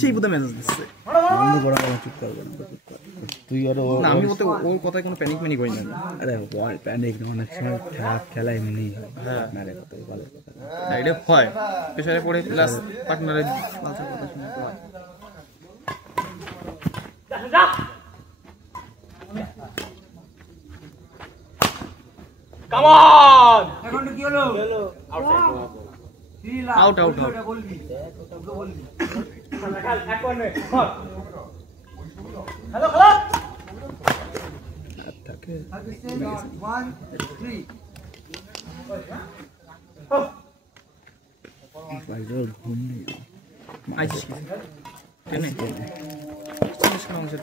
সেই বোধহয় মেসেজ দিচ্ছে তুই আর আমি বলতে ওর কথায় কোনো প্যানিক ম্যানিক হয় না। আরে প্যানিক অনেক সময় খেলা এমনি হয়। হ্যাঁ ভালো কথা এটা হয় প্রেশারে পড়ে প্লাস পার্টনারের কথা শুনতে হয়। Come on! এখন কি হলো? আউট আউট আউট বলবি বলবি এক পয়েন্ট বল হ্যালো হ্যালো থাকে 1 3 বাইরে ঘুম নেই আইছিস কেন সমস্যা হচ্ছে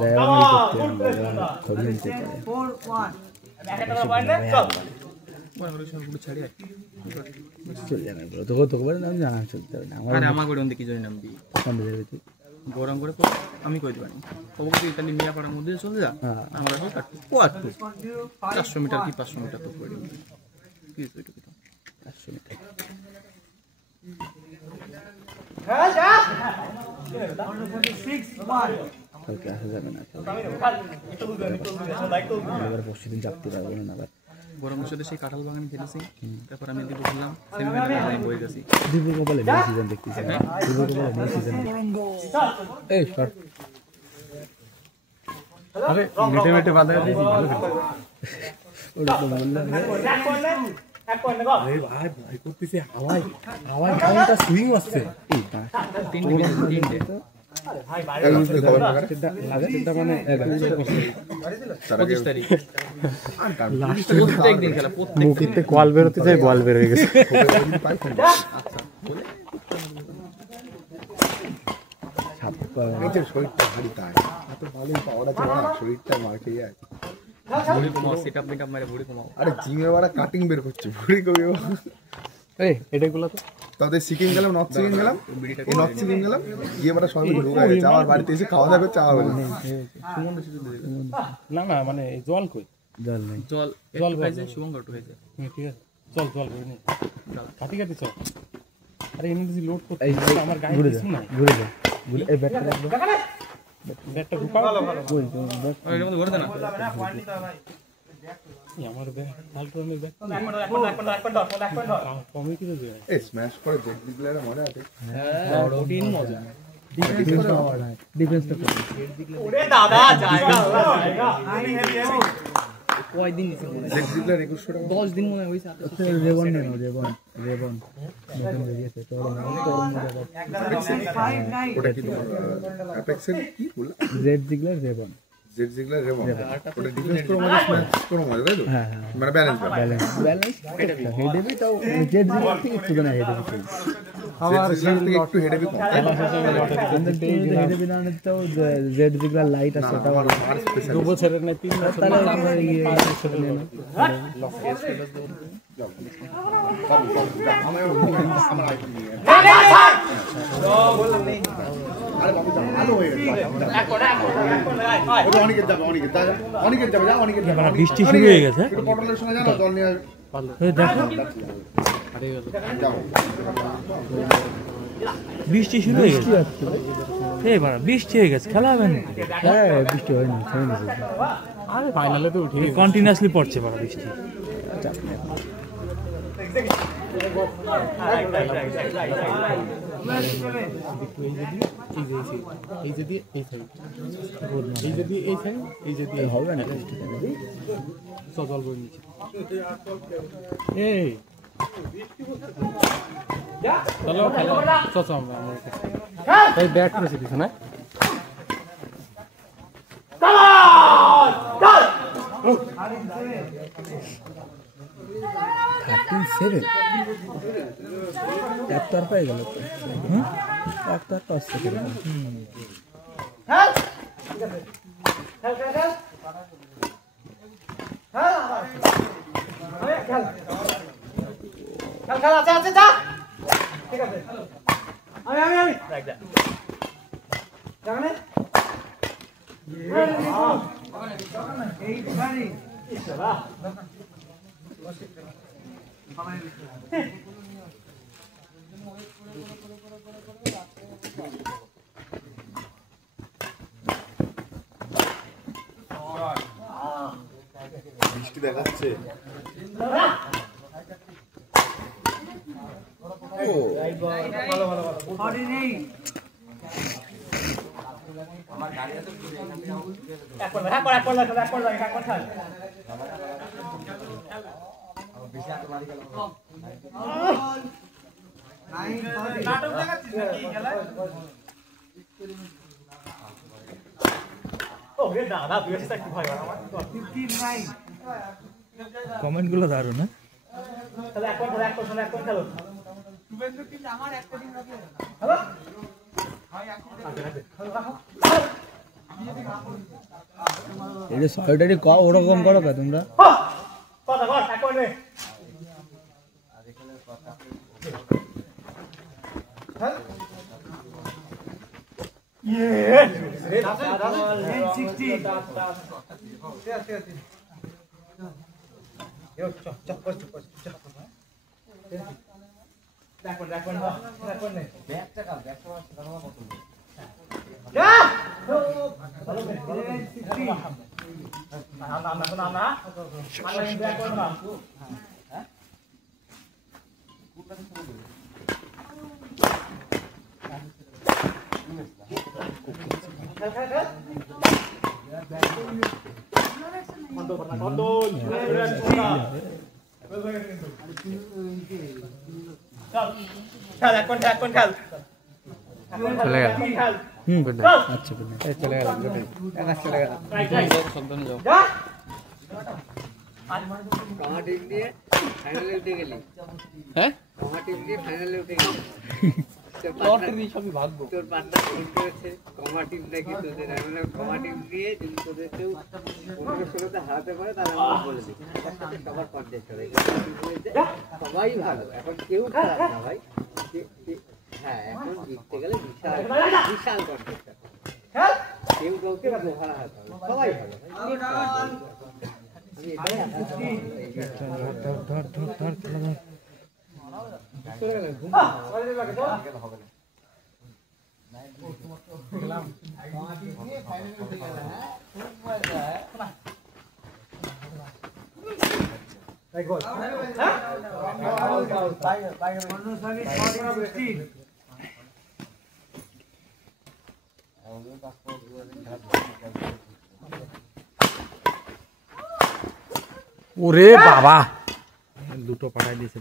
দয়াময় করতে আমরা থোড়ি নিতে পারে 4 1 একটা পয়েন্ট চল বড় বড় সব গুলো ছাড়ি চল জানা বড় তো কত করে নাম জানা চলতে না আরে আমার করে কি জন্য নামবি সামনে যাবে তুই গরম করে আমি কই দিবানি কবো তুই ইতালি মিয়া পাড়ার মধ্যে চলে যা আমরা সব কাটবো কোয়াটু 400 মিটার কি 500 মিটার তো করে দিবি কি হইতো কি 400 মিটার হ্যাঁ যা 6 1 কালকে আসা যাবে না এবার পরশুদিন যাতে পারবো না আবার গরমের সাথে সেই কাঁঠাল বাগান খেলেছি তারপর আমি এদিকে বললাম সেমিফাইনালে বই গেছি দীপুর কপালে নিউ সিজন দেখতেছি দীপুর কপালে নিউ সিজন এই শট আরে মিটে মিটে বাধা দিয়েছি ভালো ওটা তো বললাম এক পয়েন্ট গো আরে ভাই ভাই করতেছে হাওয়ায় হাওয়ায় কাউন্টার সুইং আসছে এই তিনটে তো ভাই ভাই লাস্টটা মানে 25 তারিখ প্রত্যেকদিন খেলা মুখিতে কল বেরোতে যায় বল বের হয়ে গেছে শরীরটা ভারী তাই এত ভালোই পাওয়ার আছে না শরীরটা মার খেয়ে আছে বডি কমাও সেটআপ মেকআপ মারে বডি কমাও আরে জিমে ওরা কাটিং বের করছে বডি কমিও এই এটাগুলো তো তাদের সিকিম গেলাম নর্থ সিকিম গেলাম এই নর্থ সিকিম গেলাম গিয়ে বড় সবাই ঢোকা গেছে আমার বাড়িতে এসে খাওয়া দাওয়া চা হবে না না মানে জল কই জল নেই জল জল খাইছে শুভঙ্কর একটু খাইছে ঠিক আছে চল চল করে নে কাটি কাটি চল আরে এমনি লোড করতে আমার গায়ে কিছু না ঘুরে যা ঘুরে এই ব্যাটটা রাখবো ব্যাটটা ঢুকাও ভালো ভালো কই এর মধ্যে ঘুরে দে না আমার ব্যাট আলট্রানের ব্যাট এক পয়েন্ট কমই কি দিবে এই স্ম্যাশ করে জেট দিগলারে মজা আছে হ্যাঁ রুটিন মজা ডিফেন্স পাওয়ার হয় ডিফেন্সটা করে ওরে দাদা জায়গা জায়গা কয় দিন জেট দিগলার 2100 টাকা 10 দিন মনে হইছে রেবন নেন রেবন নতুন বেরিয়েছে তো ওটা কি অ্যাপেক্সেল কি বল জেট দিগলার রেবন জেড জিগলার রেবন ওটা ডিফেন্স করে মজা স্ম্যাশ করে মজা তাই তো হ্যাঁ মানে ব্যালেন্স হেডেবি তাও জেড জিগলার থেকে একটু না হেডেবি আমার থেকে একটু হেডেবি কম হেডেবি না তো জেড জিগলার লাইট আছে ওটা আর স্পেশাল 2 বছরের না 3 বছর তাহলে ইয়ে ছোট নেন লক এস প্লাস দাও আরে বাবু ভালো হয়ে গেছে অনেকের যাবে বৃষ্টি শুরু হয়ে গেছে পটলের সঙ্গে জানো জল নিয়ে ভালো এই দেখো আরে যাও বৃষ্টি শুরু হয়ে গেছে এই বাড়া বৃষ্টি হয়ে গেছে খেলা হবে না হ্যাঁ বৃষ্টি হয়নি আরে ফাইনালে তো উঠে কন্টিনিউয়াসলি পড়ছে বাড়া বৃষ্টি হবে না সজল বই নিচে এই চলো খেলো চলো আমরা এই ব্যাট করেছি পিছনে একটার পাই গেল একটার পাঁচ থেকে আমি রাইট দা জানে এই গাড়ি ইসলা বৃষ্টি দেখাচ্ছে ও রাইট বল ভালো ভালো ভালো 48 আমার গাড়ি আছে এক পড় খেল বেশি আট মারি গেল নাটক দেখাচ্ছিস কি খেলা ও রে দাদা বিএসটা কি ভাই আমার 59 কমেন্ট গুলো দারুণ না তাহলে এক পড় খেলো শুভেন্দু কিন্তু আমার একটা দিন রাখে হ্যালো এটা সলটারি ক ওরকম করো কা তোমরা কথা বল এক পড় রে হ্যাঁ ইয়ে রে দাদা 60 Yo, chop. Dakon. Back Ya! Nah. Mana yang dakon na? Hah? Kontol. খেল চলে গেল আচ্ছা চলে গেল কমা টিম দিয়ে ফাইনালে উঠে গেলি হ্যাঁ কমা টিম দিয়ে ফাইনালে উঠে গেলি লটারি সবই ভাগ্য তোর পার্টনার ফোন করেছে কমা টিম নাকি তোদের মানে কমা টিম দিয়ে যদি তোদের কেউ 15-16তে হারাতে পারে তাহলে আমরা বলে দিই সবার কন্টেস্ট হবে সবাই ভালো এখন কেউ খারাপ না ভাই হ্যাঁ এখন জিততে গেলে বিশাল কন্টেস্ট কেউ কাউকে হারা হারাতে হবে সবাই ভালো আমি এটাই ওরে বাবা দুটো পাঠাই দিয়েছে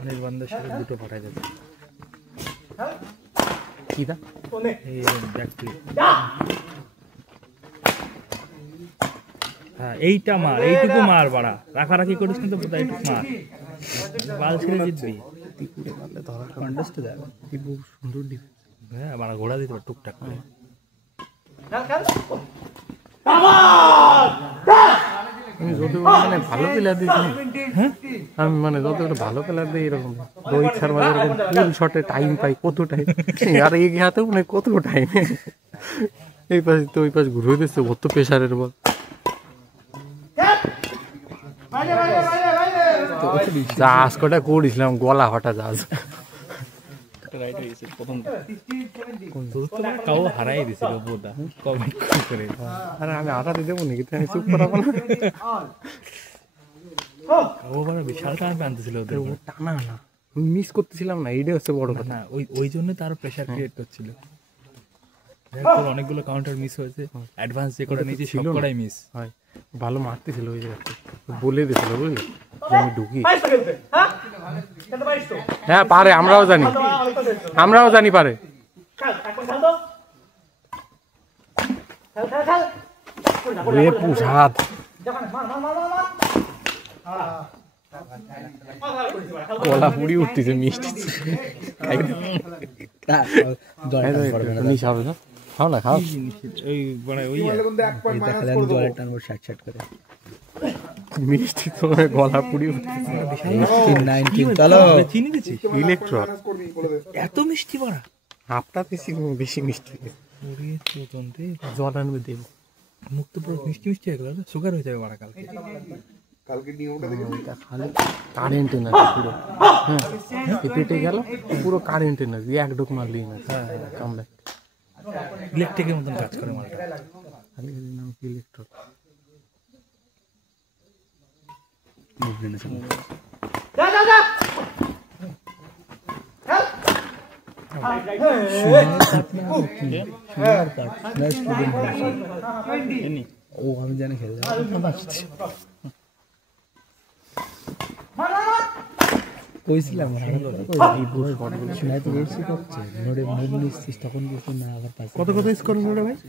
অনেক বন্ধের সাথে দুটো পাঠাই দিয়েছে কি দা এই দেখছি হ্যাঁ এইটা মার এইটুকু মার বাড়া রাখারাখি করিস কিন্তু এইটুকু মার বাল ছেড়ে জিতবি ত্রিপুরে মারলে ধরা কন্টেস্টে দেয় ত্রিপু সুন্দর ডিফেন্স হ্যাঁ বাড়া ঘোড়া দিতে পারে টুকটাক করে আমি যত মানে ভালো প্লেয়ার দিই হ্যাঁ আমি মানে যত ভালো প্লেয়ার দিই এরকম রোহিত শর্মা যেরকম ফুল শটে টাইম পাই কত টাইম আর এই হাতেও মানে কত টাইম এই পাশে তো ওই পাশে ঘুরে দিচ্ছে কত প্রেশারের বল জাহাজ কটা করেছিলাম গলা ফাটা জাহাজ কাউ হারাই দিছিল বোধা কমেন্ট করে আরে আমি হারাতে দেবো নাকি আমি চুপ করাবো না ও মানে বিশাল টান টানতেছিল ওদের টানা না মিস করতেছিলাম না এইটাই হচ্ছে বড় কথা ওই জন্য তার প্রেশার ক্রিয়েট করছিল অনেকগুলো কাউন্টার মিস হয়েছে অ্যাডভান্স যে করে নিয়েছি সব কটাই মিস হয় ভালো মারতেছিল ওই জায়গাতে বলে দিয়েছিল বুঝলি আমি ঢুকি হ্যাঁ পারে আমরাও জানি পারে রে পুষাদ গলা পুড়ি উঠতেছে মিষ্টি খাও না খাও ওই মানে ওই জলের টানবো 60 করে মিষ্টি তোমার গলা পুড়ি ইলেকট্রন এত মিষ্টি পড়া হাফটা বেশি মিষ্টি জল আনবে দেবো মুখ তো পুরো মিষ্টি মিষ্টি হয়ে গেল সুগার হয়ে যাবে মারা কালকে কারেন্ট এনার্জি পুরো হ্যাঁ পেটে গেল পুরো কারেন্ট এনার্জি এক ঢোক মারলেই না কামড়ে ইলেকট্রিকের মতন কাজ করে মালটা নাম কি ইলেকট্রন ও আমি জানি খেলে কইছিলাম তখন না আবার কত স্কোর ভাই